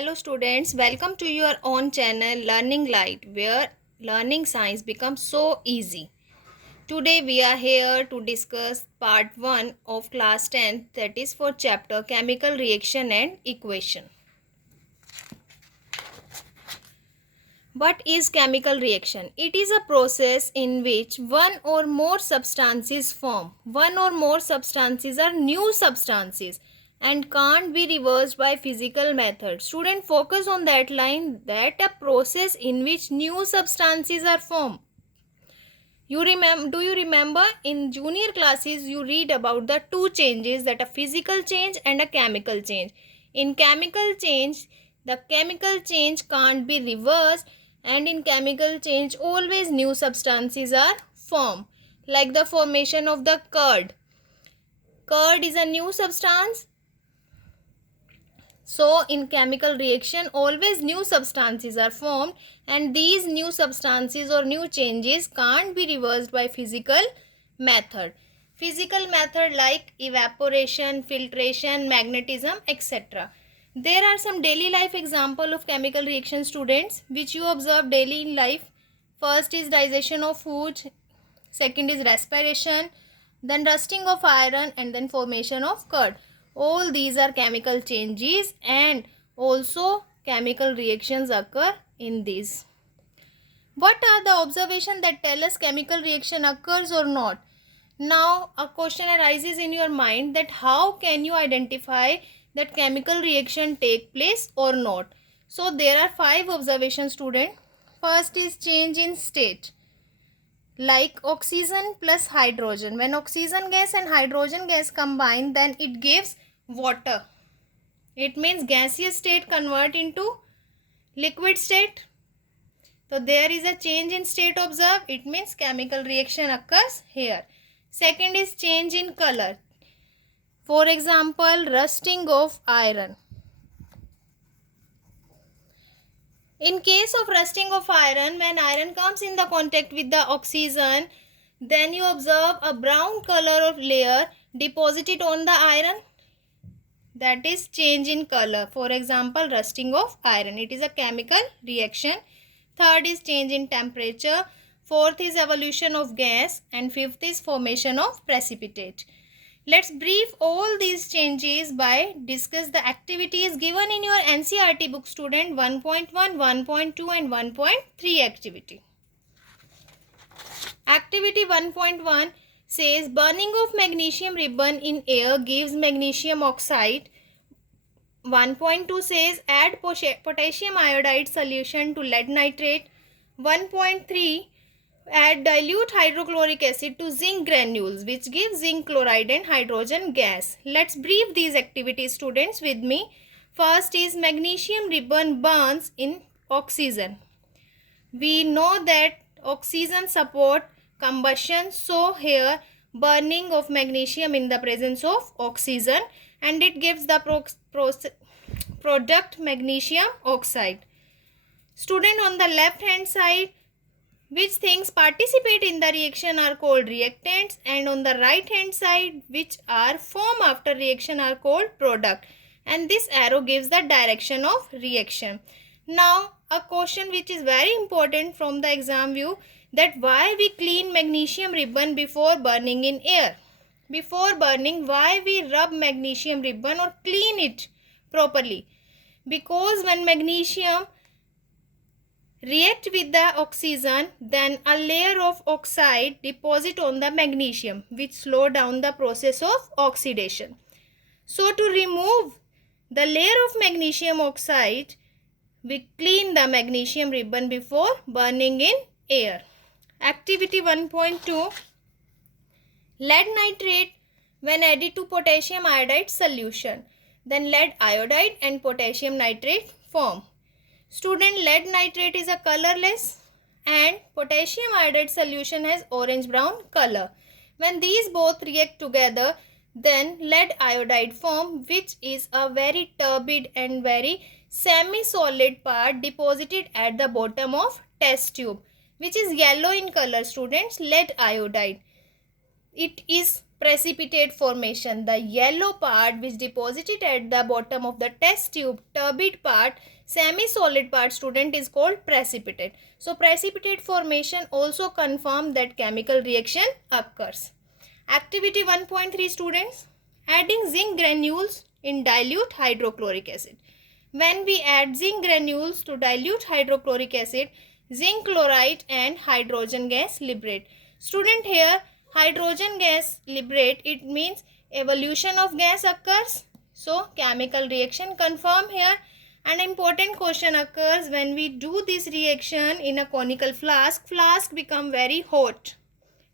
Hello students, welcome to your own channel Learning Light, where learning science becomes so easy. Today we are here to discuss part 1 of class 10, that is for chapter Chemical Reaction and Equation. What is chemical reaction? It is a process in which one or more substances form. One or more substances are new substances and can't be reversed by physical method. Student, focus on that line, that a process in which new substances are formed. Do you remember in junior classes you read about the two changes, that a physical change and a chemical change. In chemical change, the chemical change can't be reversed, and in chemical change always new substances are formed, like the formation of the curd. Curd is a new substance. So in chemical reaction always new substances are formed, and these new substances or new changes can't be reversed by physical method. Physical method like evaporation, filtration, magnetism, etc. There are some daily life example of chemical reaction, students, which you observe daily in life. First is digestion of food, second is respiration, then rusting of iron, and then formation of curd. All these are chemical changes, and also chemical reactions occur in these. What are the observations that tell us chemical reaction occurs or not? Now a question arises in your mind that how can you identify that chemical reaction take place or not? So there are 5 observations, student. First is change in state, like oxygen plus hydrogen. When oxygen gas and hydrogen gas combine, then it gives water. It means gaseous state convert into liquid state. So there is a change in state observed. It means chemical reaction occurs here. Second is change in color. For example, rusting of iron. In case of rusting of iron, when iron comes in the contact with the oxygen, then you observe a brown color of layer deposited on the iron. That is change in color. For example, rusting of iron. It is a chemical reaction. Third is change in temperature. Fourth is evolution of gas. And fifth is formation of precipitate. Let's brief all these changes by discuss the activities given in your NCERT book, student. 1.1, 1.2 and 1.3 activity. Activity 1.1 says burning of magnesium ribbon in air gives magnesium oxide. 1.2 says add potassium iodide solution to lead nitrate. 1.3 add dilute hydrochloric acid to zinc granules, which gives zinc chloride and hydrogen gas. Let's brief these activities, students, with me. First is magnesium ribbon burns in oxygen. We know that oxygen support combustion, so here burning of magnesium in the presence of oxygen, and it gives the product magnesium oxide. Student, on the left hand side, which things participate in the reaction are called reactants, and on the right hand side, which are formed after reaction are called product, and this arrow gives the direction of reaction. Now a question which is very important from the exam view, that why we clean magnesium ribbon before burning in air. Before burning, why we rub magnesium ribbon or clean it properly? Because when magnesium react with the oxygen, then a layer of oxide deposit on the magnesium, which slow down the process of oxidation. So to remove the layer of magnesium oxide, we clean the magnesium ribbon before burning in air. Activity 1.2, lead nitrate when added to potassium iodide solution, then lead iodide and potassium nitrate form. Student, lead nitrate is a colorless and potassium iodide solution has orange brown color. When these both react together, then lead iodide form, which is a very turbid and very semi-solid part deposited at the bottom of test tube, which is yellow in color, students, lead iodide. It is precipitate formation. The yellow part which deposited at the bottom of the test tube, turbid part, semi-solid part, student, is called precipitate. So precipitate formation also confirm that chemical reaction occurs. Activity 1.3, students. Adding zinc granules in dilute hydrochloric acid. When we add zinc granules to dilute hydrochloric acid, zinc chloride and hydrogen gas liberate. Student, here hydrogen gas liberate, it means evolution of gas occurs. So chemical reaction confirm here. An important question occurs when we do this reaction in a conical flask. Flask become very hot.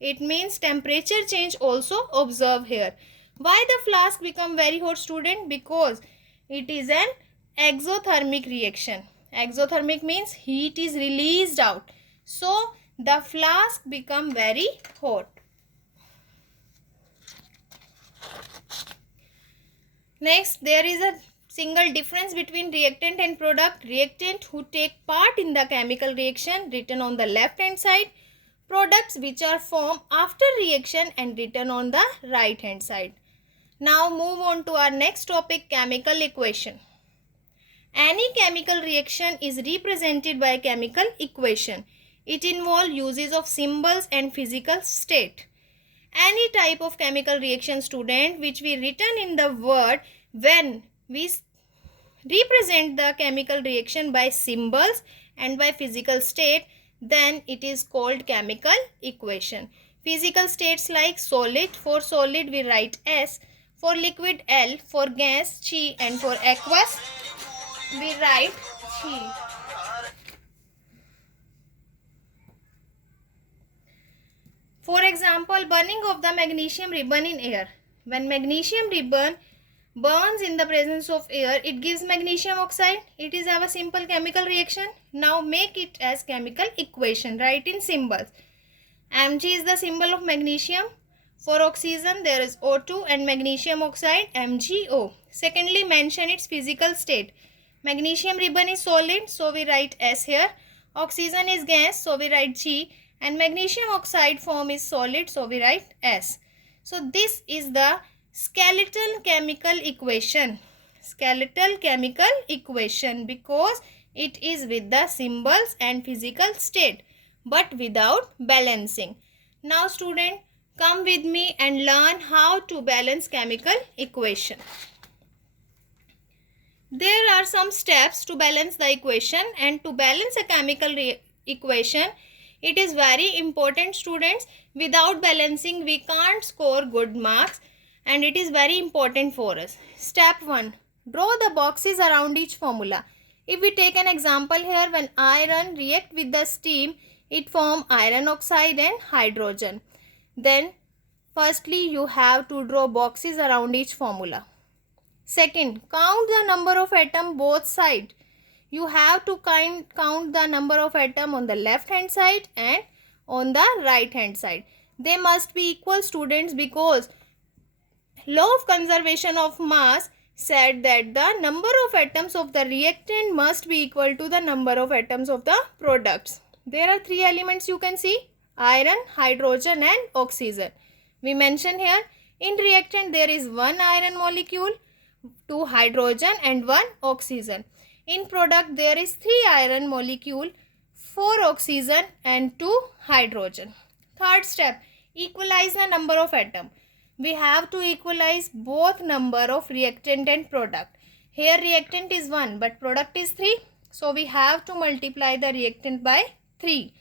It means temperature change also observe here. Why the flask become very hot, student? Because it is an exothermic reaction. Exothermic means heat is released out. So the flask become very hot. Next, there is a single difference between reactant and product. Reactant who take part in the chemical reaction written on the left hand side. Products which are formed after reaction and written on the right hand side. Now move on to our next topic, chemical equation. Any chemical reaction is represented by a chemical equation. It involves uses of symbols and physical state. Any type of chemical reaction, student, which we written in the word, when we represent the chemical reaction by symbols and by physical state, then it is called chemical equation. Physical states like solid, for solid we write S, for liquid L, for gas Chi, and for aqueous we write Chi. For example, burning of the magnesium ribbon in air. When magnesium ribbon burns in the presence of air, it gives magnesium oxide. It is our simple chemical reaction. Now make it as chemical equation. Write in symbols. Mg is the symbol of magnesium. For oxygen there is O2 and magnesium oxide MgO. Secondly, mention its physical state. Magnesium ribbon is solid, so we write S here. Oxygen is gas, so we write G. And magnesium oxide form is solid, so we write S. So this is the skeletal chemical equation. Skeletal chemical equation, because it is with the symbols and physical state but without balancing. Now student, come with me and learn how to balance chemical equation. There are some steps to balance the equation, and to balance a chemical equation, it is very important, students. Without balancing we can't score good marks, and it is very important for us. Step 1. Draw the boxes around each formula. If we take an example here, when iron react with the steam, it form iron oxide and hydrogen. Then firstly you have to draw boxes around each formula. Second, count the number of atoms both sides. You have to count the number of atoms on the left hand side and on the right hand side. They must be equal, students, because law of conservation of mass said that the number of atoms of the reactant must be equal to the number of atoms of the products. There are 3 elements you can see: iron, hydrogen and oxygen. We mention here, in reactant there is 1 iron molecule, 2 hydrogen and 1 oxygen. In product there is 3 iron molecule, 4 oxygen and 2 hydrogen. Third step, equalize the number of atoms. We have to equalize both number of reactant and product. Here reactant is 1 but product is 3. So we have to multiply the reactant by 3.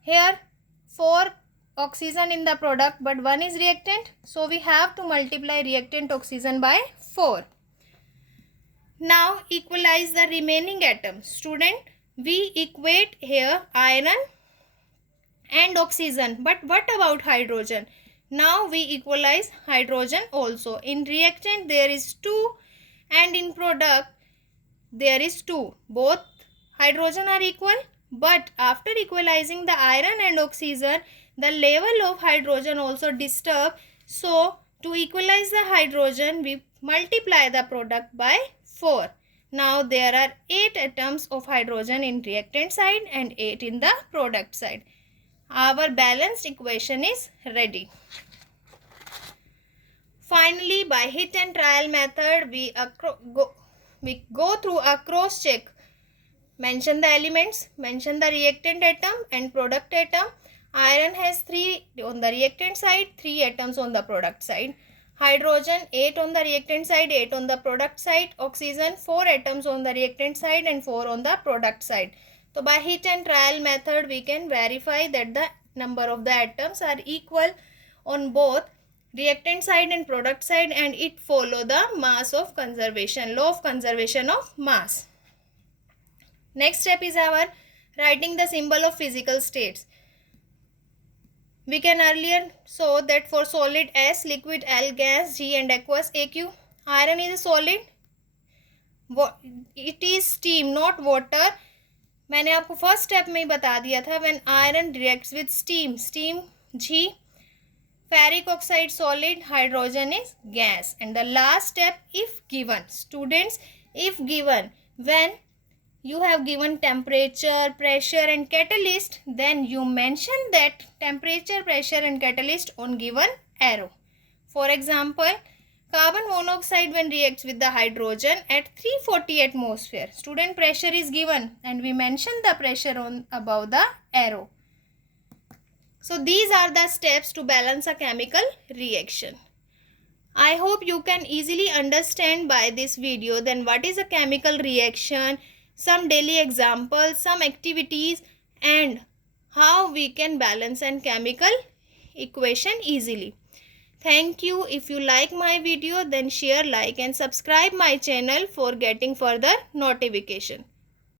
Here 4 oxygen in the product but 1 is reactant. So we have to multiply reactant oxygen by 4. Now equalize the remaining atoms. Student, we equate here iron and oxygen, but what about hydrogen? Now we equalize hydrogen also. In reactant there is 2 and in product there is 2. Both hydrogen are equal, but after equalizing the iron and oxygen, the level of hydrogen also disturbed. So to equalize the hydrogen, we multiply the product by 4. Now there are 8 atoms of hydrogen in reactant side and 8 in the product side. Our balanced equation is ready. Finally, by hit and trial method, we go through a cross check. Mention the elements, mention the reactant atom and product atom. Iron has 3 on the reactant side, 3 atoms on the product side. Hydrogen 8 on the reactant side, 8 on the product side. Oxygen 4 atoms on the reactant side and 4 on the product side. So by hit and trial method, we can verify that the number of the atoms are equal on both reactant side and product side, and it follow the mass of conservation, law of conservation of mass. Next step is our writing the symbol of physical states. We can earlier show that for solid S, liquid L, gas G and aqueous AQ. Iron is a solid, it is steam not water. मैंने आपको first step में ही बता दिया था. when iron reacts with steam G. Ferric oxide solid, hydrogen is gas. And the last step, if given, students, if given, when you have given temperature, pressure and catalyst, then you mention that temperature, pressure and catalyst on given arrow. For example, carbon monoxide when reacts with the hydrogen at 340 atmosphere. Student, pressure is given and we mention the pressure on above the arrow. So these are the steps to balance a chemical reaction. I hope you can easily understand by this video then what is a chemical reaction, some daily examples, some activities and how we can balance a chemical equation easily. Thank you. If you like my video then share, like and subscribe my channel for getting further notification.